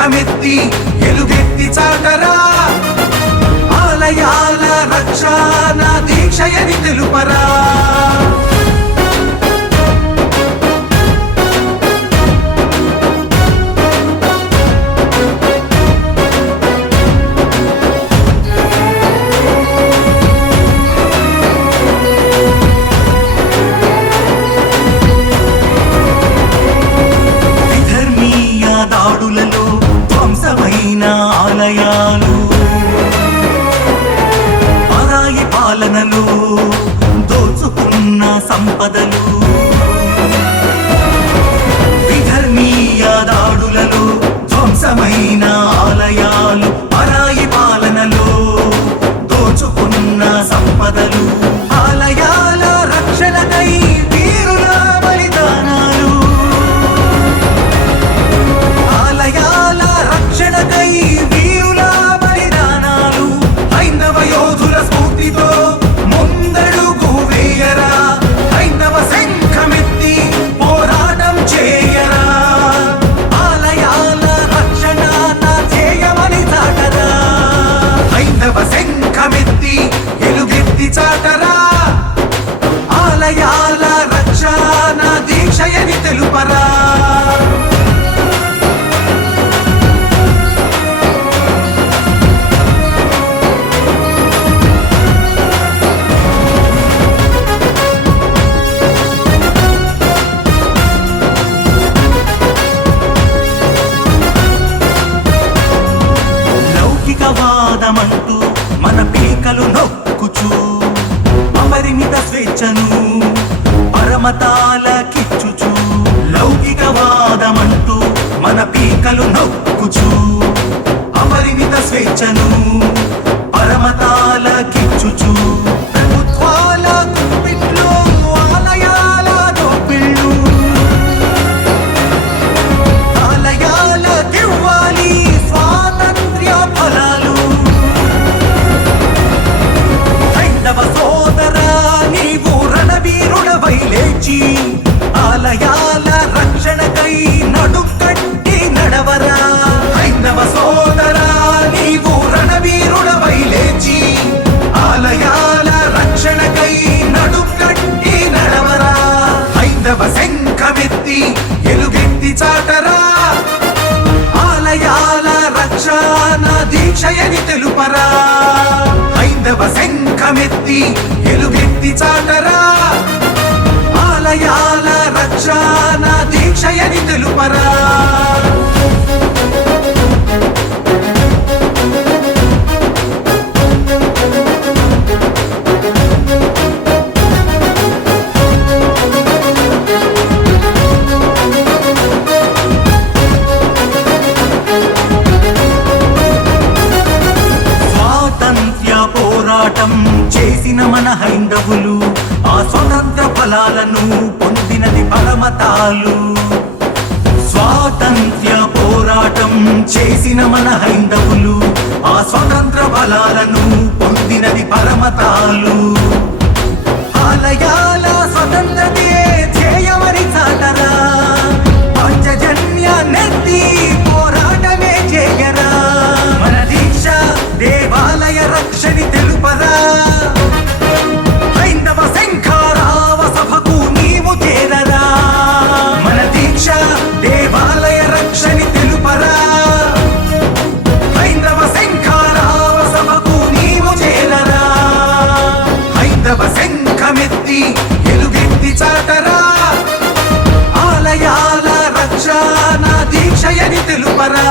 శంఖమెత్తి ఎలుగెత్తి చాటరా. ఆలయాల రక్షణ దీక్షయని తెలుపరా. పరమతాలకిచ్చుచు లౌకికవాదమంటూ మన పీకలు నొక్కుచూ అపరిమిత స్వేచ్ఛను తెచ్చి ఆలయాల రక్షణకై నడుకట్టి నడవరా. హైందవ సోదరా నీవు రణవీరుడవై లేచి ఆలయాల రక్షణకై నడుకట్టి నడవరా. హైందవ శంఖమెత్తి ఎలుగెత్తి చాటరా. ఆలయాల రక్షణ దీక్షయని తెలుపరా. హైందవ శంఖమెత్తి ఎలుగెత్తి చాటరా. ఆలయాల రక్షణ దీక్షయని తెలుపరా. చేసిన మన హైందవులు ఫలాలను పొందినది పరమతాలు. స్వాతంత్ర్య పోరాటం చేసిన మన హైందవులు ఆ స్వతంత్ర ఫలాలను పొందినది పరమతాలు. ఆలయా ఎలుగెత్తి చాటరా. ఆలయాల రక్షణ దీక్షయని తెలుపరా.